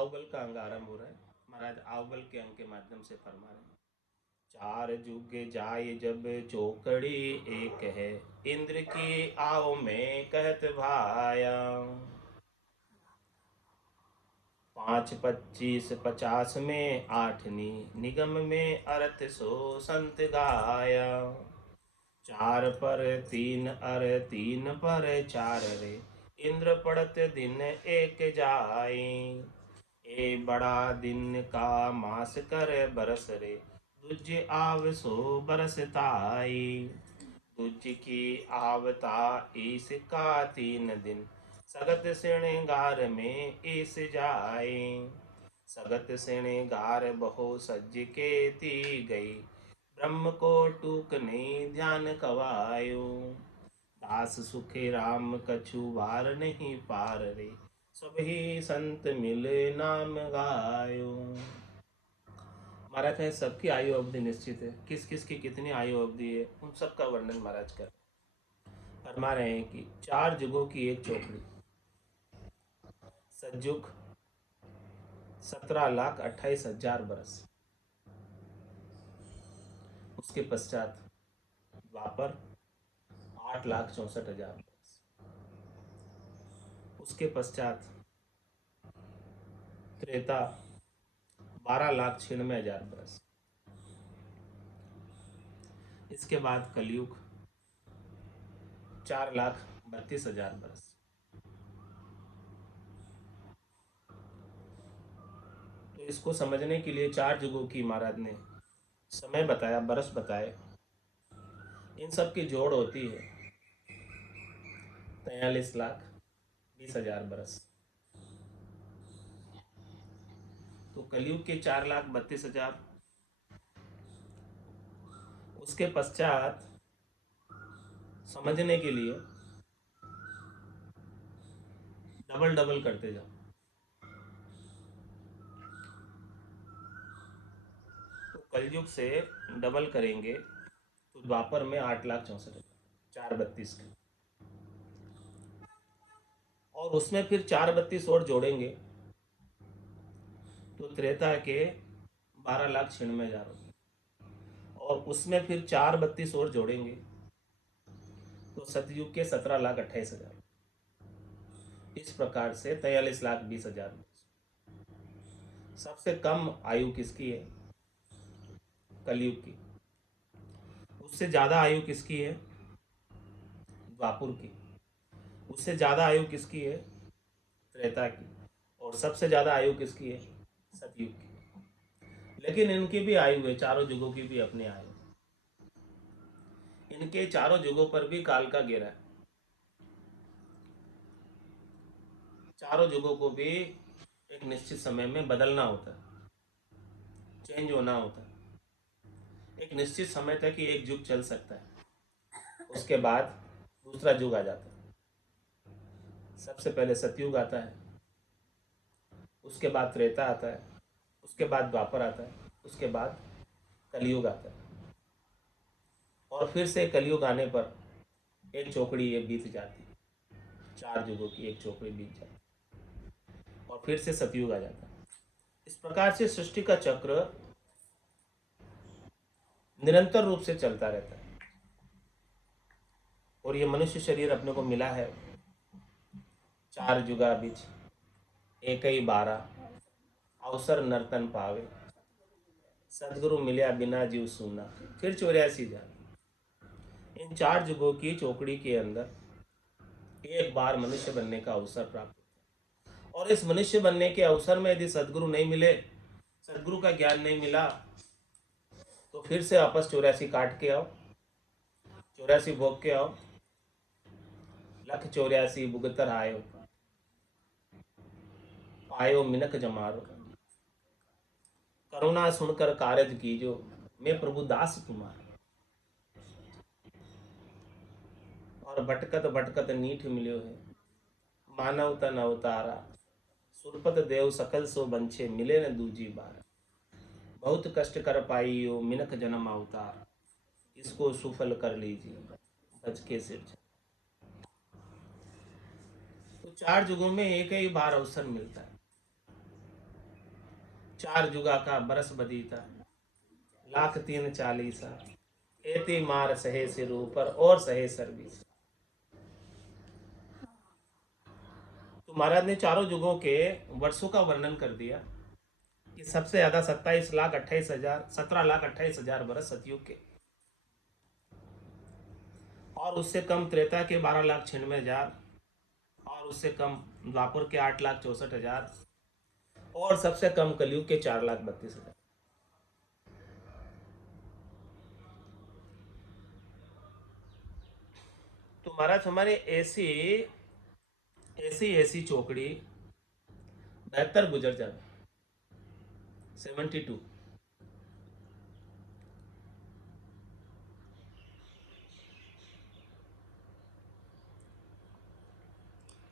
आउबल का अंग आरंभ हो रहा है। महाराज आउबल के अंग के माध्यम से फरमा रहे हैं। चार जुग जाय जब चौकड़ी एक है, इंद्र की आओ में कहत भाया। 5 25 50 में आठनी, निगम में अर्थ सो संत गाया। चार पर तीन अर तीन पर चार रे, इंद्र पड़त दिन एक जाए। ए बड़ा दिन का मास कर बरस रे, दूज आव सो बरसताई। दूज की आवता इसका 3 दिन, सगत श्रृंगार में इस जाए। सगत श्रृंगार बहु सज के ती गई, ब्रह्म को टूक नहीं ध्यान कवायो। दास सुखे राम कछु वार नहीं पार रे, सभी संत मिले नाम गायो। महाराज है सबकी आयु अवधि निश्चित है, किस किस की कितनी आयु अवधि है उन सब का वर्णन महाराज कर फरमा रहे हैं कि 4 जुगों की एक चौकड़ी। सतयुग 17,28,000 बरस, उसके पश्चात द्वापर 8,64,000 बरस, उसके पश्चात त्रेता 12,96,000 बरस, इसके बाद कलयुग 4,32,000 बरस। तो इसको समझने के लिए 4 जुगों की महाराज ने समय बताया, बरस बताए। इन सब की जोड़ होती है 43,20,000 बरस। तो कलयुग के 4,32,000, उसके पश्चात समझने के लिए डबल डबल करते जाओ। तो कलयुग से डबल करेंगे तो द्वापर में 8,64,000, 432 के, और उसमें फिर 432 और जोड़ेंगे तो त्रेता के 12,96,000 होंगे, और उसमें फिर 432 और जोड़ेंगे तो सतयुग के 17,28,000। इस प्रकार से 43,20,000। सबसे कम आयु किसकी है? कलयुग की। उससे ज़्यादा आयु किसकी है? द्वापुर की। उससे ज़्यादा आयु किसकी है? त्रेता की। और सबसे ज़्यादा आयु किसकी है? सतयुग की। लेकिन इनकी भी आयु है, चारों युगों की भी अपनी आयु। इनके चारों युगों पर भी काल का घेरा है। चारों युगों को भी एक निश्चित समय में बदलना होता है, चेंज होना होता है। एक निश्चित समय तक ही एक युग चल सकता है, उसके बाद दूसरा युग आ जाता है। सबसे पहले सतयुग आता है, उसके बाद त्रेता आता है, उसके बाद द्वापर आता है, उसके बाद कलयुग आता है। और फिर से कलयुग आने पर एक चौकड़ी ये बीत जाती है, 4 युगों की एक चौकड़ी बीत जाती है, और फिर से सतयुग आ जाता है। इस प्रकार से सृष्टि का चक्र निरंतर रूप से चलता रहता है। और ये मनुष्य शरीर अपने को मिला है 4 जुगा बीच एक ही 12, अवसर नर्तन पावे, सदगुरु मिलिया बिना जीव सूना, फिर 84 जान। इन 4 जुगों की चौकड़ी के अंदर एक बार मनुष्य बनने का अवसर प्राप्त होता है। और इस मनुष्य बनने के अवसर में यदि सदगुरु नहीं मिले, सदगुरु का ज्ञान नहीं मिला, तो फिर से वापस 84 काट के आओ, 84 भोग के आओ। लख 84 भुगतर आयो, आयो मिनक जमारो, करुणा सुनकर कारज कीजो, मैं प्रभु दास तुम्हारा। और भटकत भटकत नीठ मिल्यो है, मानव तन अवतारा, सुरपत देव सकल सो बंछे, मिले न दूजी बार। बहुत कष्ट कर पाइयो मिनक जन्म अवतार, इसको सुफल कर लीजिए बच के सिर। तो 4 जुगों में एक ही बार अवसर मिलता है। चार जुगा का बरस बदीता, लाख तीन चालीसा, एति मार सहे सिर ऊपर और सहे सर बीस। तो महाराज ने चारों युगों के वर्षों का वर्णन कर दिया कि सबसे ज्यादा 27,28,000 17,28,000 वर्ष सतयुग के, और उससे कम त्रेता के 12,96,000, और उससे कम द्वापर के 8,64,000, और सबसे कम कलयुग के 4,32,000। तो महाराज हमारे ऐसी ऐसी ऐसी चौकड़ी 72 गुजर जाए, 72।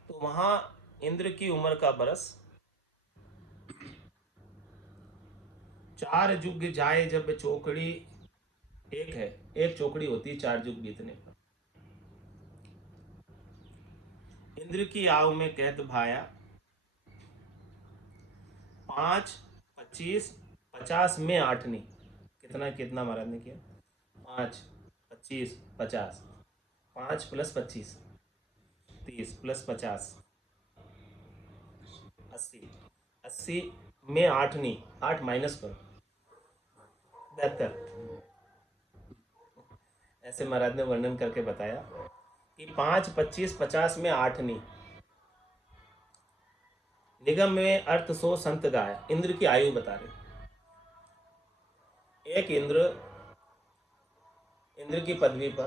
तो वहां इंद्र की उम्र का बरस 4 युग जाए जब चौकड़ी एक है, एक चौकड़ी होती है 4 युग बीतने पर। इंद्र की आयु में कहत भाया 5, 25, 50 में आठनी। कितना कितना महाराज ने किया? 5, 25, 50, 5 प्लस 25, 30 प्लस 50, 80, 80 में आठनी, 8 माइनस करो, 72। ऐसे महाराज ने वर्णन करके बताया कि 5, 25, 50 में आठनी। निगम में अर्थ सो संत गाय, इंद्र की आयु बता रहे। एक इंद्र, इंद्र की पदवी पर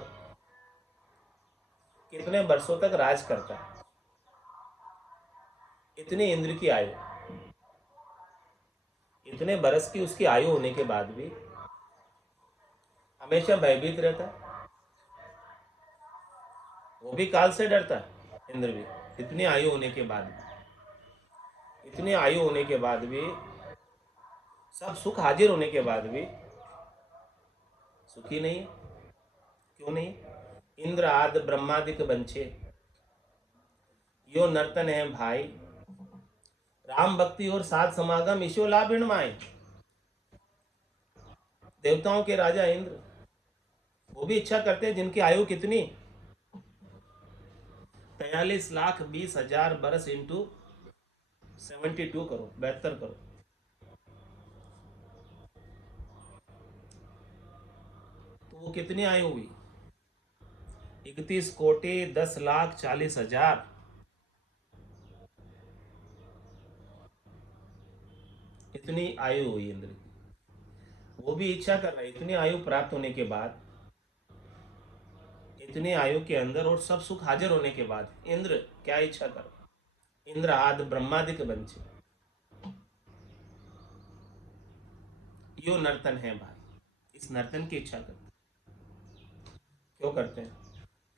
कितने वर्षों तक राज करता है, इतनी इंद्र की आयु, इतने बरस की उसकी आयु होने के बाद भी हमेशा भयभीत रहता है। वो भी काल से डरता है, इंद्र भी, इतनी आयु होने के बाद भी, इतनी आयु होने के बाद भी, सब सुख हाजिर होने के बाद भी सुखी नहीं है। क्यों नहीं? इंद्र आदि ब्रह्मादिक बंछे, यो नर्तन है भाई, राम भक्ति और साध समागम ईशो लाभ माए। देवताओं के राजा इंद्र, वो भी इच्छा करते हैं जिनकी आयु कितनी, 43,20,000 बरस इंटू 72 करो, 72 करो। तो वो कितनी आयु हुई? 31,10,40,000। इतनी आयु हुई इंद्र की। वो भी इच्छा कर रहा है इतनी आयु प्राप्त होने के बाद, इतनी आयु के अंदर और सब सुख हाजिर होने के बाद इंद्र क्या इच्छा कर, इंद्र आदि ब्रह्मादिक बंचे, यो नर्तन है भाई, इस नर्तन की इच्छा करते। क्यों करते हैं?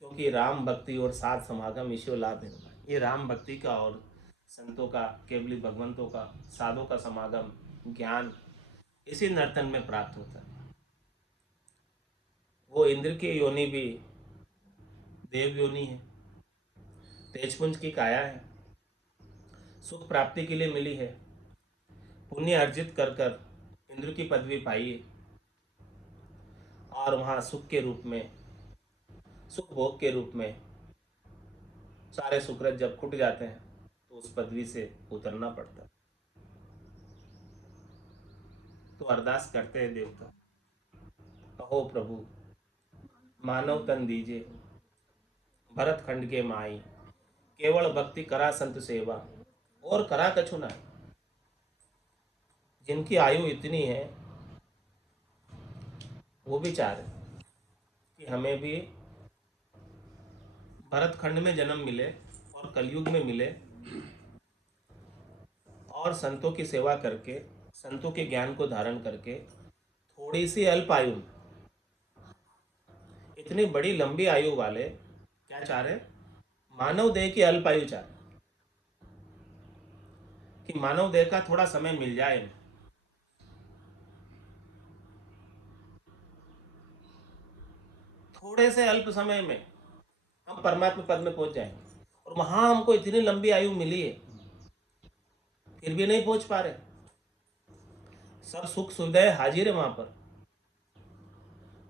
क्योंकि राम भक्ति और साध समागम ईश्वर लाभ है। ये राम भक्ति का और संतों का, केवली भगवंतों का, साधों का समागम, ज्ञान इसी नर्तन में प्राप्त होता है। वो इंद्र की योनि भी देव योनि है, तेजपुंज की काया है, सुख प्राप्ति के लिए मिली है, पुण्य अर्जित कर कर इंद्र की पदवी पाई है, और वहाँ सुख के रूप में, सुख भोग के रूप में सारे सुकृत जब खुट जाते हैं तो उस पदवी से उतरना पड़ता है। तो अरदास करते हैं देवता, कहो प्रभु मानव तन दीजिए, भरत खंड के माई, केवल भक्ति करा संत सेवा, और करा कछु ना। जिनकी आयु इतनी है वो भी चाह रहे कि हमें भी भरत खंड में जन्म मिले और कलयुग में मिले, और संतों की सेवा करके, संतों के ज्ञान को धारण करके थोड़ी सी अल्प आयु, इतनी बड़ी लंबी आयु वाले क्या चाह रहे? मानव देह की अल्प आयु चाह रहे, कि मानव देह का थोड़ा समय मिल जाए, थोड़े से अल्प समय में हम परमात्मा पद में पहुंच जाएंगे। और वहां हमको इतनी लंबी आयु मिली है, फिर भी नहीं पहुंच पा रहे। सब सुख सुविधाएं हाजिर है वहां पर,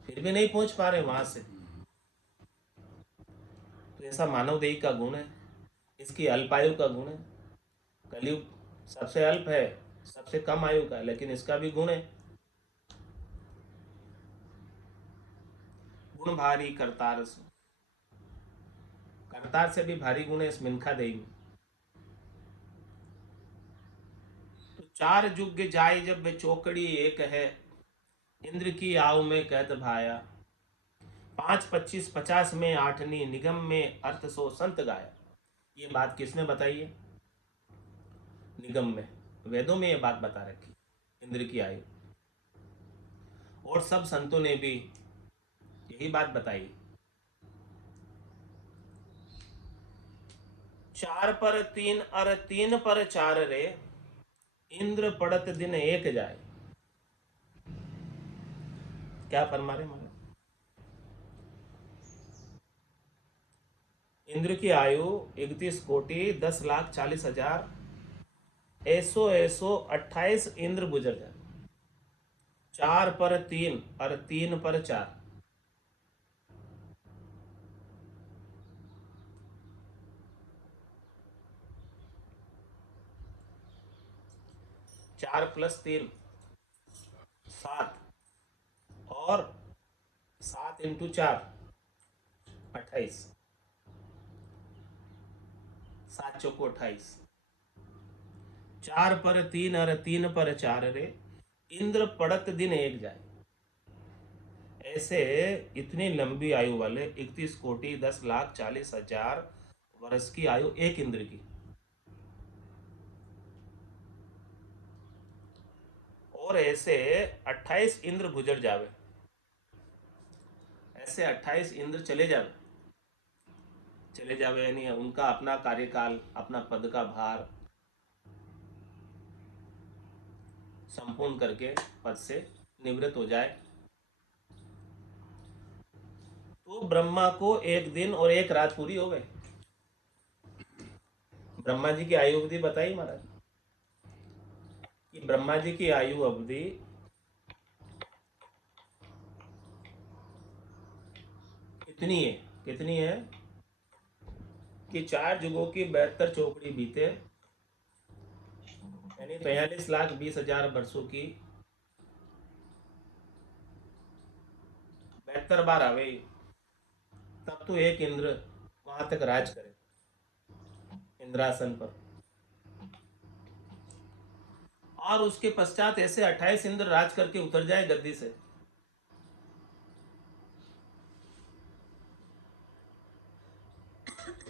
फिर भी नहीं पहुंच पा रहे वहां से। तो ऐसा मानव देही का गुण है, इसकी अल्पायु का गुण है। कलयुग सबसे अल्प है, सबसे कम आयु का, लेकिन इसका भी गुण है। गुण भारी करतार से, करतार से भी भारी गुण है इस मिनखा देही में। तो चार जुग जाय जब वे चौकड़ी एक है, इंद्र की आव में कहत भाया। 5, 25, 50 में आठनी, निगम में अर्थ सो संत गाया। ये बात किसने बताई है? निगम में, वेदों में ये बात बता रखी, इंद्र की आयु। और सब संतों ने भी यही बात बताई। 4 पर 3 अर 3 पर 4 रे, इंद्र पड़त दिन एक जाए। क्या फरमा रहे महाराज? इंद्र की आयु 31,10,40,000, ऐसो ऐसो 28 इंद्र गुजर जाए। 4 पर 3 और 3 पर 4, 4 + 3 7, और 7 × 4 28, 7 × 4 = 28। 4 पर 3 और 3 पर 4 रे, इंद्र पड़त दिन एक जाए। ऐसे इतनी लंबी आयु वाले 31,10,40,000 वर्ष की आयु एक इंद्र की, और ऐसे 28 इंद्र गुजर जावे। ऐसे 28 इंद्र चले जावे यानी उनका अपना कार्यकाल, अपना पद का भार संपूर्ण करके पद से निवृत्त हो जाए। तो ब्रह्मा को एक दिन और एक रात पूरी हो गई। ब्रह्मा जी की आयु अवधि बताई महाराज कि ब्रह्मा जी की आयु अवधि कितनी है कि 4 युगों की 72 चौकड़ी बीते, यानी 43,20,000 वर्षों की 72 बार आवे, तब तो एक इंद्र वहां तक राज करे इंद्रासन पर। और उसके पश्चात ऐसे 28 इंद्र राज करके उतर जाए गद्दी से।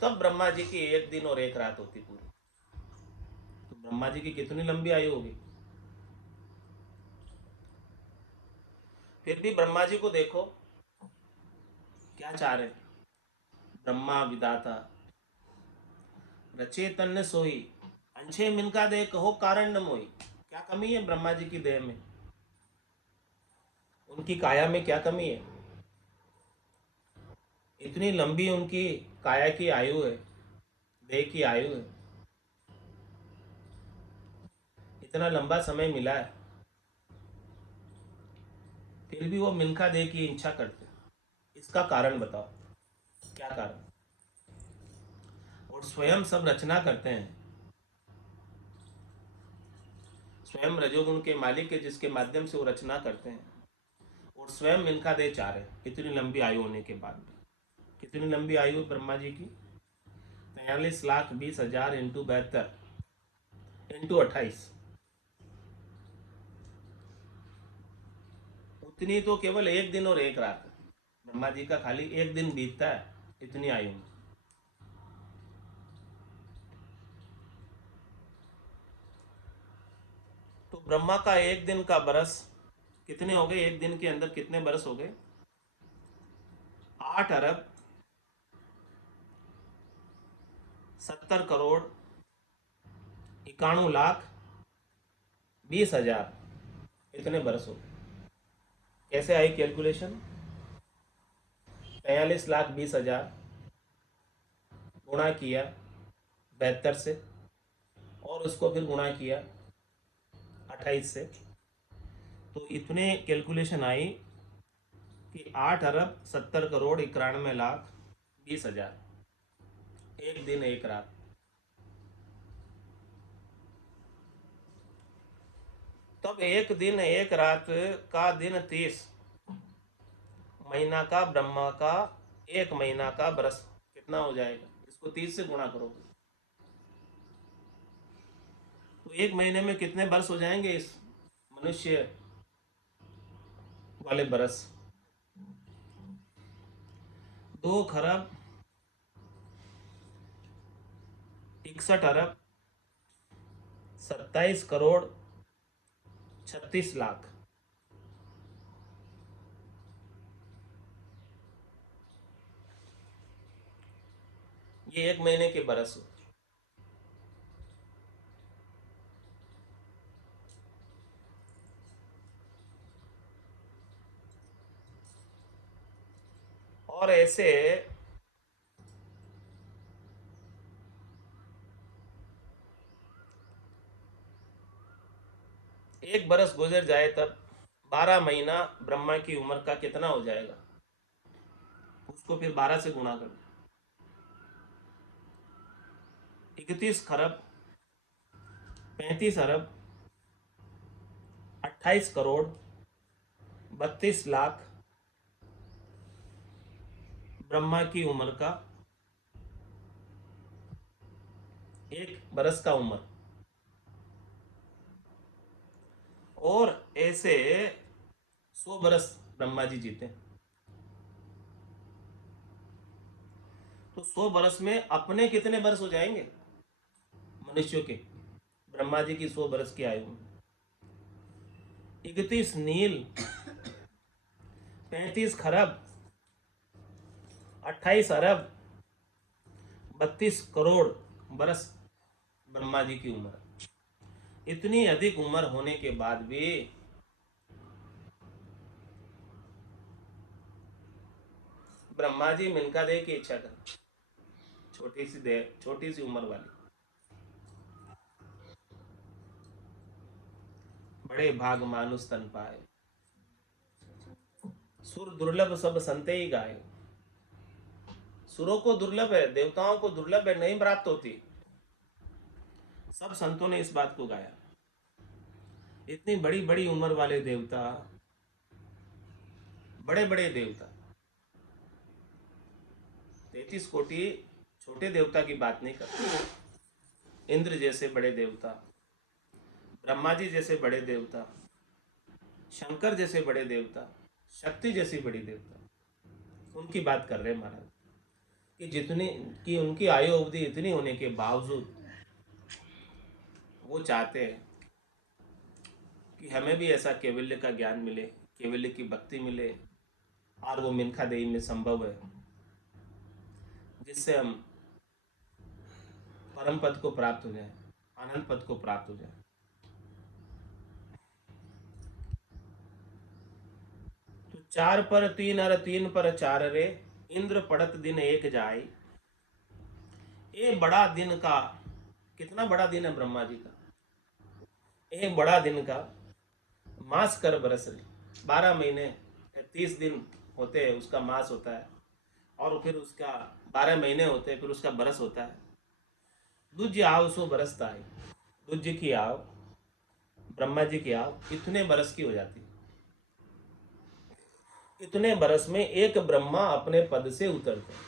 तब ब्रह्मा जी की एक दिन और एक रात होती पूरी। तो ब्रह्मा जी की कितनी लंबी आयु होगी। फिर भी ब्रह्मा जी को देखो क्या चाह रहे। ब्रह्मा विदाता रचे तन सोई, अंछे मिनका दे कहो कारण न मोई। क्या कमी है ब्रह्मा जी की देह में, उनकी काया में क्या कमी है? इतनी लंबी उनकी काया की आयु है, देह की आयु है, इतना लंबा समय मिला है, फिर भी वो मिनका दे की इच्छा करते। इसका कारण बताओ, क्या कारण? और स्वयं सब रचना करते हैं, स्वयं रजोगुण के मालिक है जिसके माध्यम से वो रचना करते हैं, और स्वयं मिनका दे चाह रहे इतनी लंबी आयु होने के बाद भी। कितनी लंबी आयु ब्रह्मा जी की? 43,20,000 इंटू 72 इंटू 28, उतनी तो केवल एक दिन और एक रात। ब्रह्मा जी का खाली एक दिन बीतता है इतनी आयु में। तो ब्रह्मा का एक दिन का बरस कितने हो गए? एक दिन के अंदर कितने बरस हो गए? 8 अरब 70 करोड़ 91,20,000 इतने बरस हो गए। कैसे आई कैलकुलेशन? 43,20,000 गुणा किया 72 से, और उसको फिर गुणा किया 28 से, तो इतने कैलकुलेशन आई कि 8 अरब 70 करोड़ 91 लाख 20 हजार, एक दिन एक रात। तब एक दिन एक रात का दिन 30 महीना का ब्रह्मा का, एक महीना का बरस कितना हो जाएगा, इसको 30 से गुणा करो तो एक महीने में कितने बरस हो जाएंगे इस मनुष्य वाले बरस। 2 खरब 61 अरब 37 करोड़ 36 लाख। ये एक महीने के बरस हो। और ऐसे एक बरस गुजर जाए तब 12 महीना ब्रह्मा की उम्र का कितना हो जाएगा, उसको फिर 12 से गुणा कर। 31 खरब 35 अरब 28 करोड़ 32 लाख ब्रह्मा की उम्र का, एक बरस का उम्र। और ऐसे 100 बरस ब्रह्मा जी जीते। तो 100 बरस में अपने कितने बरस हो जाएंगे मनुष्यों के, ब्रह्मा जी की 100 बरस की आयु में। 31 नील 35 खरब 28 अरब 32 करोड़ बरस ब्रह्मा जी की उम्र। इतनी अधिक उम्र होने के बाद भी ब्रह्मा जी मिनका देह की इच्छा कर, छोटी सी देह, छोटी सी उम्र वाली। बड़े भाग मानुष तन पाए, सुर दुर्लभ सब संते ही गाए। सुरों को दुर्लभ है, देवताओं को दुर्लभ है, नहीं प्राप्त होती। सब संतों ने इस बात को गाया। इतनी बड़ी बड़ी उम्र वाले देवता, बड़े बड़े देवता, 33 कोटि छोटे देवता की बात नहीं करते। इंद्र जैसे बड़े देवता, ब्रह्मा जी जैसे बड़े देवता, शंकर जैसे बड़े देवता, शक्ति जैसी बड़ी देवता, उनकी बात कर रहे हैं महाराज। कि जितनी कि उनकी आयु अवधि इतनी होने के बावजूद वो चाहते हैं कि हमें भी ऐसा कैवल्य का ज्ञान मिले, कैवल्य की भक्ति मिले, और वो मिनखा देही में संभव है, जिससे हम परम पद को प्राप्त हो जाए, आनंद पद को प्राप्त हो जाए। तो 4 पर 3 अर 3 पर 4 रे, इंद्र पड़त दिन एक जाए। ये बड़ा दिन का, कितना बड़ा दिन है ब्रह्मा जी का, एक बड़ा दिन का मास कर बरस रे। 12 महीने 30 दिन होते हैं, उसका मास होता है, और फिर उसका 12 महीने होते हैं, फिर उसका बरस होता है। दूज आव सो बरसता है। दूज की आव, ब्रह्मा जी की आव इतने बरस की हो जाती है। इतने बरस में एक ब्रह्मा अपने पद से उतरते हैं,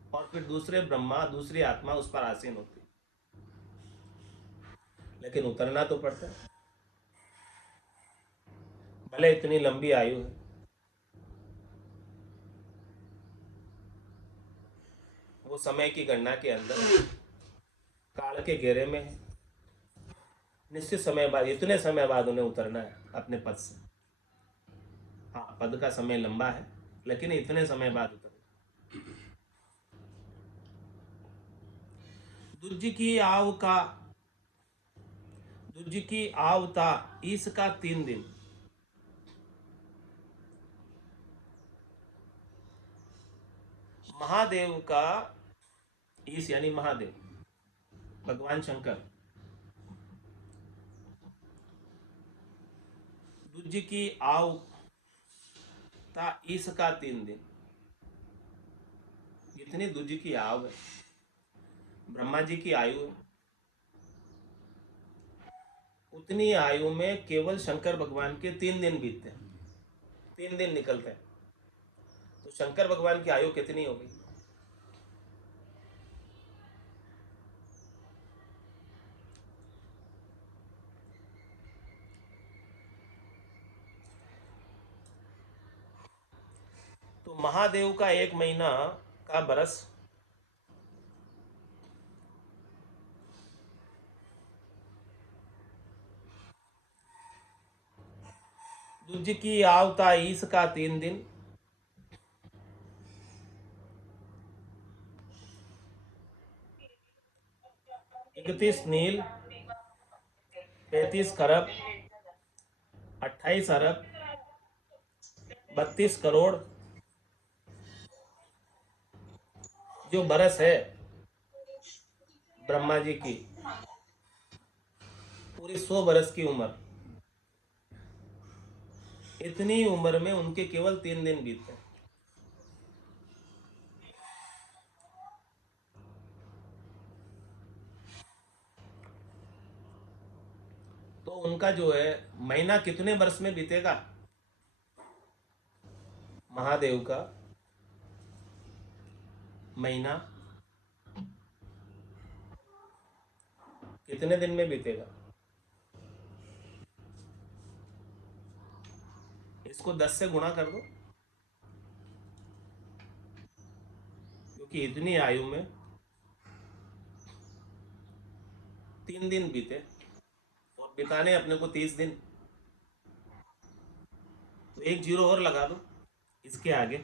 और फिर दूसरे ब्रह्मा, दूसरी आत्मा उस पर आसीन होती है। लेकिन उतरना तो पड़ता है, भले इतनी लंबी आयु है। वो समय की गणना के अंदर काल के घेरे में है। निश्चित समय बाद, इतने समय बाद उन्हें उतरना है अपने पद से। हाँ, पद का समय लंबा है, लेकिन इतने समय बाद उतर। दुर्ज की आव का, दुर्ज की आव था ईस का 3 दिन। महादेव का, ईश यानी महादेव, भगवान शंकर, दूज की आव था ईस का 3 दिन। जितनी दूज की आव है, ब्रह्मा जी की आयु है, उतनी आयु में केवल शंकर भगवान के 3 दिन बीतते हैं, 3 दिन निकलते हैं। तो शंकर भगवान की आयु कितनी हो गई? तो महादेव का 1 महीना का बरस, दूज की आवता ईस का 3 दिन, 31 नील, 35 खरब, 28 अरब, 32 करोड़ जो बरस है ब्रह्मा जी की, पूरी 100 बरस की उम्र, इतनी उम्र में उनके केवल 3 दिन बीतते हैं। तो उनका जो है महीना कितने वर्ष में बीतेगा? महादेव का महीना कितने दिन में बीतेगा? इसको 10 से गुणा कर दो, क्योंकि इतनी आयु में 3 दिन बीते और बिताने अपने को 30 दिन। तो एक जीरो और लगा दो इसके आगे,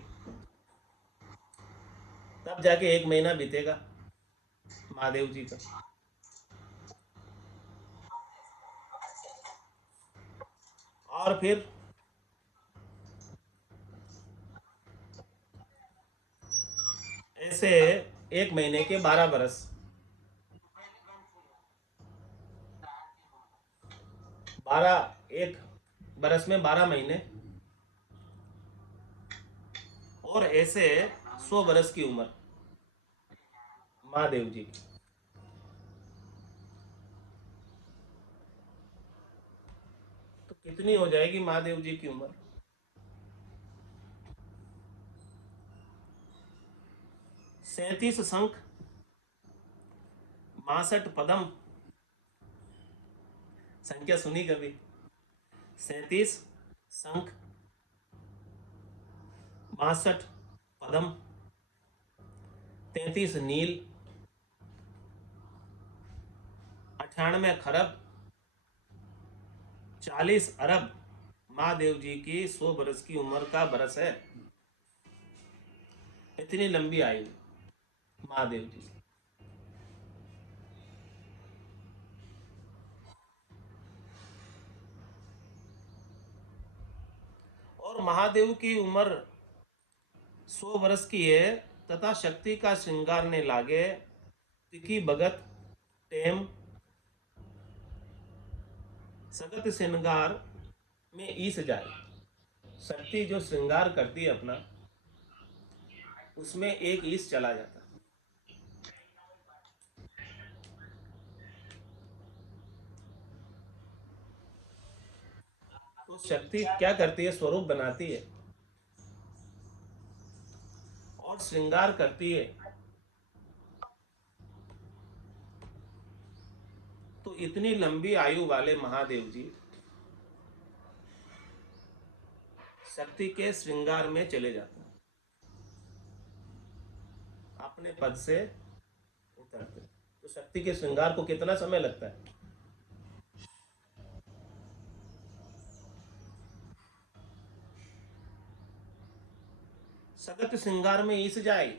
तब जाके 1 महीना बीतेगा महादेव जी का। और फिर ऐसे 1 महीने के 12 बरस, 1 बरस में 12 महीने, और ऐसे 100 बरस की उम्र महादेव जी की। तो कितनी हो जाएगी महादेव जी की उम्र? 37 शंख, 62 पदम। संख्या सुनी कभी? 37 शंख, 62 पदम, 33 नील, 98 खरब, 40 अरब महादेव जी की 100 बरस की उम्र का बरस है। इतनी लंबी आयु महादेव जी। और महादेव की उम्र 100 बरस की है, तथा शक्ति का श्रृंगार ने लागे, तिखी भगत टेम सगत श्रृंगार में ईस जाए। शक्ति जो श्रृंगार करती है अपना, उसमें एक ईस चला जाता है। तो शक्ति क्या करती है? स्वरूप बनाती है और श्रृंगार करती है। तो इतनी लंबी आयु वाले महादेव जी शक्ति के श्रृंगार में चले जाते हैं, अपने पद से उतरते हैं। तो शक्ति के श्रृंगार को कितना समय लगता है? सगत श्रृंगार में ईस जाए,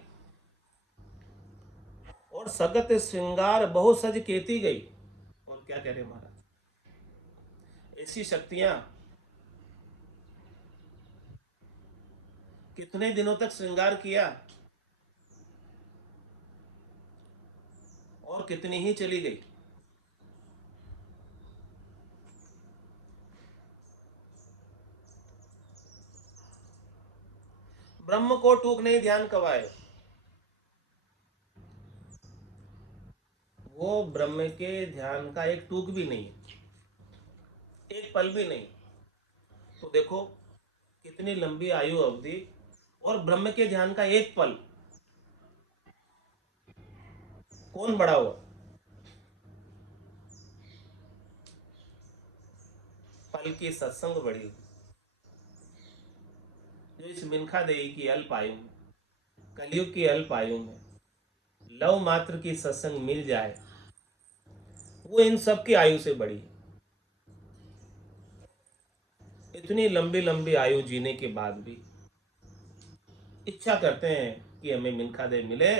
और सगत श्रृंगार बहु सज केती गई। और क्या कह रहे महाराज? ऐसी शक्तियां कितने दिनों तक श्रृंगार किया और कितनी ही चली गई? ब्रह्म को टूक नहीं ध्यान कब आए? वो ब्रह्म के ध्यान का एक टूक भी नहीं, एक पल भी नहीं। तो देखो कितनी लंबी आयु अवधि और ब्रह्म के ध्यान का एक पल, कौन बड़ा हुआ? पल की सत्संग बड़ी, जो इस मिनखा देही की अल्प आयु में, कलयुग की अल्प आयु में लव मात्र की सत्संग मिल जाए, वो इन सब की आयु से बड़ी है। इतनी लंबी लंबी आयु जीने के बाद भी इच्छा करते हैं कि हमें मिनखा दे मिले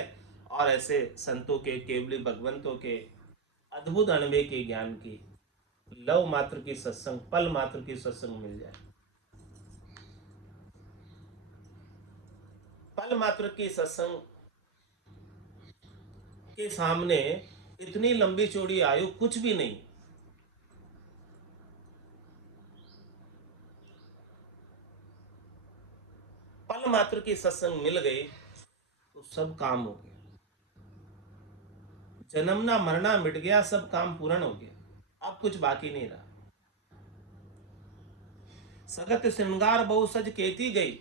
और ऐसे संतों के, केवली भगवंतों के अद्भुत अनुभव के ज्ञान की, लव मात्र की सत्संग, पल मात्र की सत्संग मिल जाए। पल मात्र की सत्संग के सामने इतनी लंबी चौड़ी आयु कुछ भी नहीं। पल मात्र की सत्संग मिल गई तो सब काम हो गया, जन्मना मरना मिट गया, सब काम पूर्ण हो गया, अब कुछ बाकी नहीं रहा। सगत श्रृंगार बहु सज केती गई,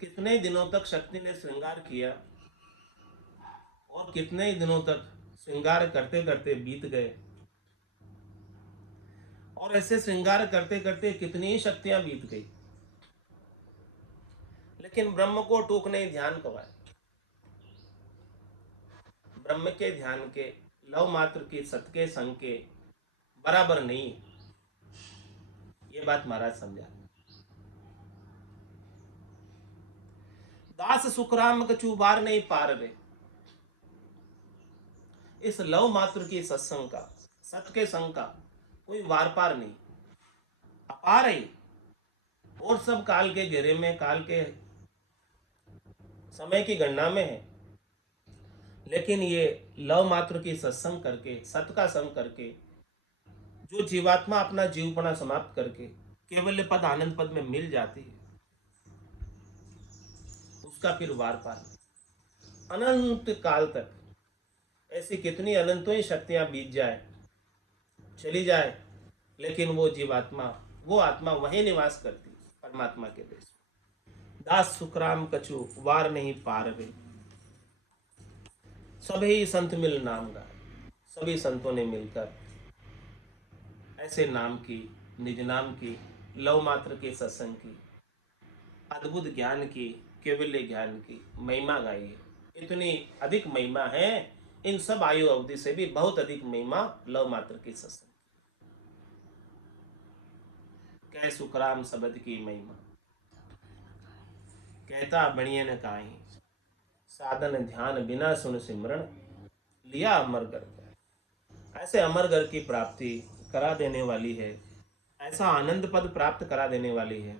कितने दिनों तक शक्ति ने श्रृंगार किया और कितने ही दिनों तक श्रृंगार करते करते बीत गए, और ऐसे श्रृंगार करते करते कितनी ही शक्तियां बीत गई, लेकिन ब्रह्म को टूकने ध्यान कवाए। ब्रह्म के ध्यान के, लव मात्र की सत के संग के बराबर नहीं, ये बात महाराज समझा। दास सुखराम कछु बार नहीं पार रे, इस लव मात्र की सत्संग का, सत के संग का कोई वार पार नहीं, अपार है। और सब काल के घेरे में, काल के समय की गणना में है, लेकिन ये लव मात्र की सत्संग करके, सत का संग करके जो जीवात्मा अपना जीवपना समाप्त करके केवल पद आनंद पद में मिल जाती है, उसका फिर वार पार अनंत काल तक। ऐसी कितनी अनंतों ही शक्तियां बीत जाए, चली जाए, लेकिन वो जीवात्मा, वो आत्मा वहीं निवास करती परमात्मा के देश। दास सुखराम कछु वार नहीं पार रे, सभी संत मिल नाम गाए, सभी संतों ने मिलकर ऐसे नाम की, निज नाम की, लव मात्र के सत्संग की, अद्भुत ज्ञान की, केवल्य ज्ञान की महिमा गाई है। इतनी अधिक महिमा है, इन सब आयु अवधि से भी बहुत अधिक महिमा लव मात्र की सत्संग। कह सुखराम शब्द की महिमा, कहता बणिये न काई, साधन ध्यान बिना सुन सिमरण, लिया अमर कर। ऐसे अमर घर की प्राप्ति करा देने वाली है, ऐसा आनंद पद प्राप्त करा देने वाली है,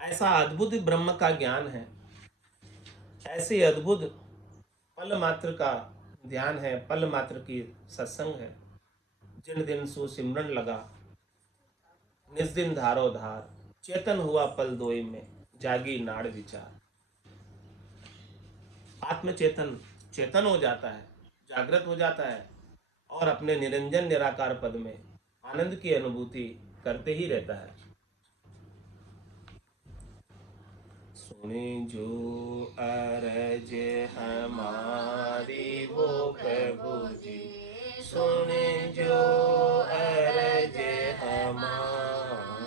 ऐसा अद्भुत ब्रह्म का ज्ञान है, ऐसे अद्भुत पल मात्र का ध्यान है, पल मात्र की सत्संग है। जिन दिन सुसिमरन लगा, निज दिन धारो धार, चेतन हुआ पल दोई में, जागी नाड़ विचार। आत्म चेतन चेतन हो जाता है, जागृत हो जाता है और अपने निरंजन निराकार पद में आनंद की अनुभूति करते ही रहता है। सुने जो अरज हमारी वो प्रभु जी, सुने जो अरज हमारी,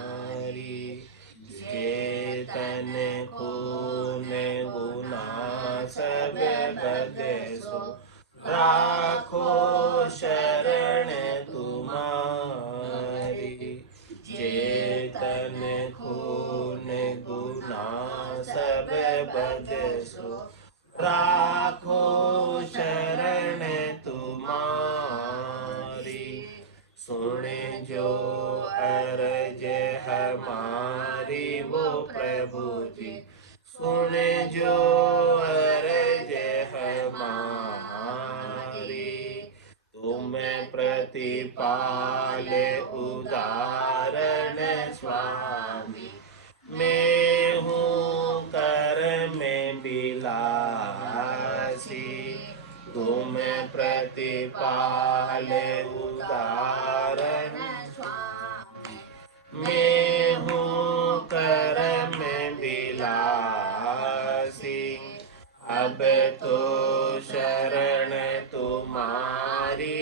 चेतन खून गुना सब बदसो, राखो शरण तुम्हारी। चेतन खून गुना सब बदसो, राखो शरण तुम्हारी। सुने जो अरज हमारी वो प्रभु जी, सुने जो अरज हमारी। तुम प्रतिपाल उदाहरण स्वामी, मेरे प्रतिपाल उदाहरण मैं हूँ करम बिलासी, अब तो शरण तुम्हारी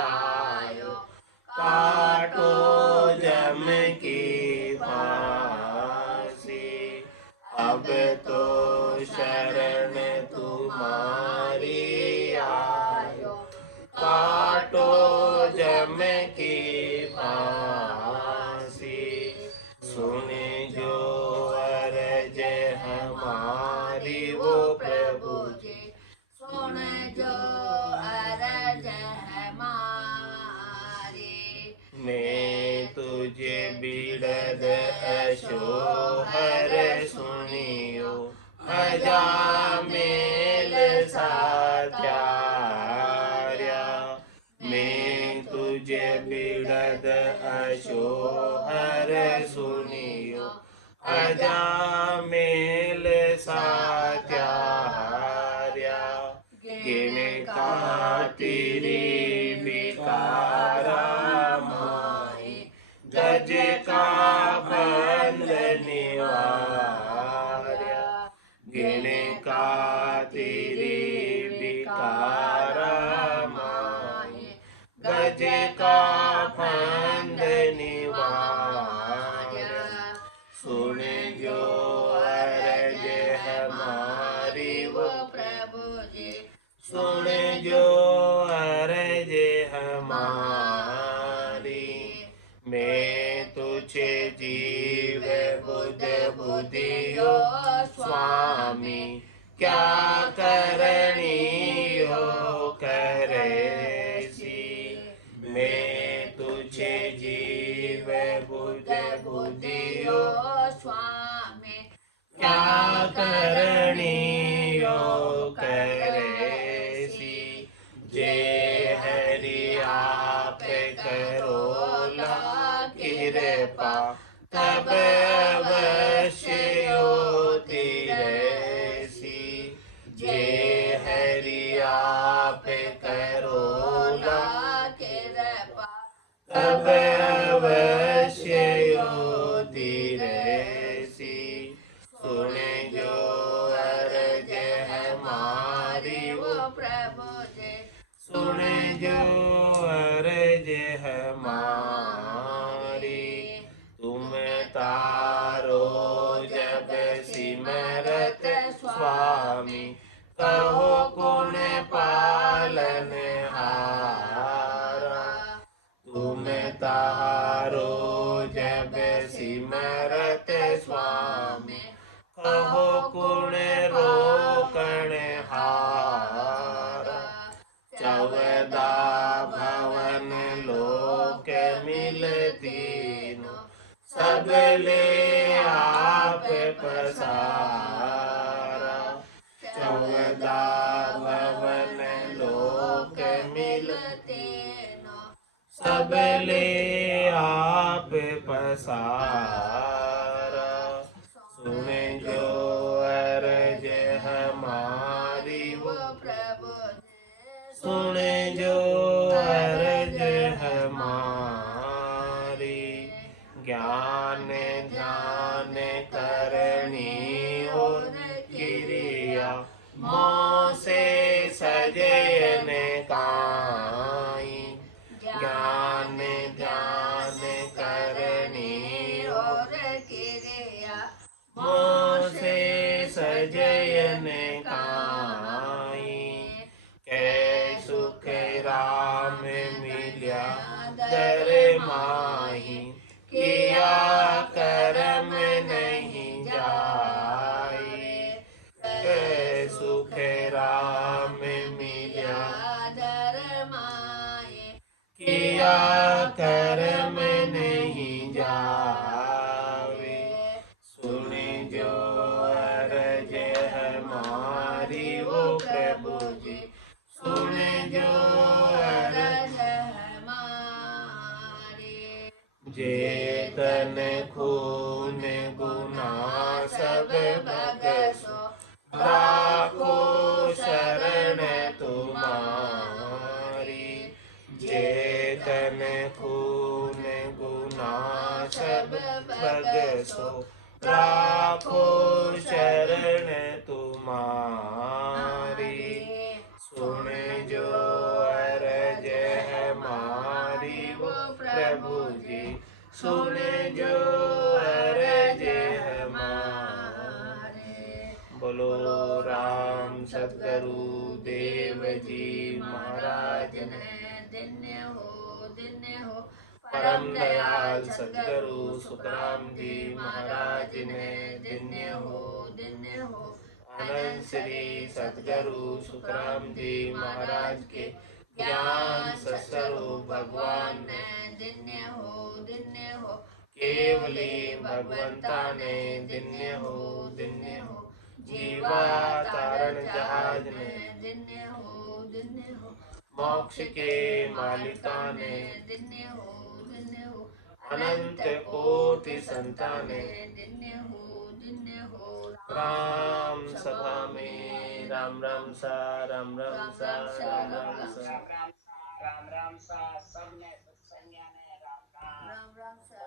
आयो, काटो जम की फांसी। अब तो शरण तुम्हारी आयो, काटो जम की फांसी। सुन जो अरज हमारी वो प्रभु जी, सुन जो अरज हमारी। मैं तुझे बिड़द अशोहर सुनियो, अजामेल सात्यार्या। मैं तुझे बिड़द अशोहर सुनियो, अजामेल सात्यार्या। किन का तेरी विकारा माए, गज का बंद निवार्या। गिन का तेरी विकारा माए, गज का बंद निवार्या। सुन जो अरज हमारी वो प्रभु जी, सुन जो अरज हमारी। मैं तुझे जीव बुध बुधियो स्वामी, क्या करणियो करेसी। मैं तुझे जीव बुध बुधियो स्वामी, क्या करणियो करेसी। जे हरि आप करो कृपा, तब अवश्य होती रहसी। जे हरि आप करो कृपा, तब अवश्य होती रहसी। सुन जो अरज हमारी वो प्रभु जी, सुन जो अरज हमारी। तुम तारो जब सिमरत स्वामी, कहो कौन पालन हारा। तुम तारो जब सिमरत स्वामी, कहो कौन रोकण हारा। चौदा भवन लोक मिलतीनो, सब ले आप पसारा। चौदा भवन लोक मिलतीनो, सब ले आप पसारा। सुन जो अरज हमारी वो प्रभु, सुन जो अरज हमारी। ज्ञान ध्यान करनी और क्रिया, मोह से सजन काई। ज्ञान ध्यान करनी और क्रिया, मोह से सजन काई। कै सुख राम मिल्या दर माही, किया करम नहीं जाए। कै सुख राम मिल्या दर माही, किया करम नहीं जावे। सुन जो अरज हमारी वो प्रभु जी, सुन जो अरज हमारी। जेतन खून गुना सब बगसो, राखो शरण तुम्हारी। तन खून गुना सब बगसो, राखो शरण तुम्हारी। सुन जो अरज हमारी वो प्रभु जी, सुन जो अरज हमारी। बोलो राम सतगुरु देव जी महाराज ने, धन्य हो परम दयाल सतगुरु सुखराम जी महाराज ने, धन्य हो अनंत श्री सतगुरु सुखराम जी महाराज के ज्ञान सत्स्वरूप भगवान ने, धन्य हो केवली भगवंता ने, धन्य हो जीवा तारण जहाज ने, धन्य हो मोक्ष के मालिका ने, धन्य हो अनंत कोटि संताने, धन्य हो राम सभा में राम राम सा, राम राम सा, राम राम सा, राम राम सा, सबने सत्संग ने राम राम सा।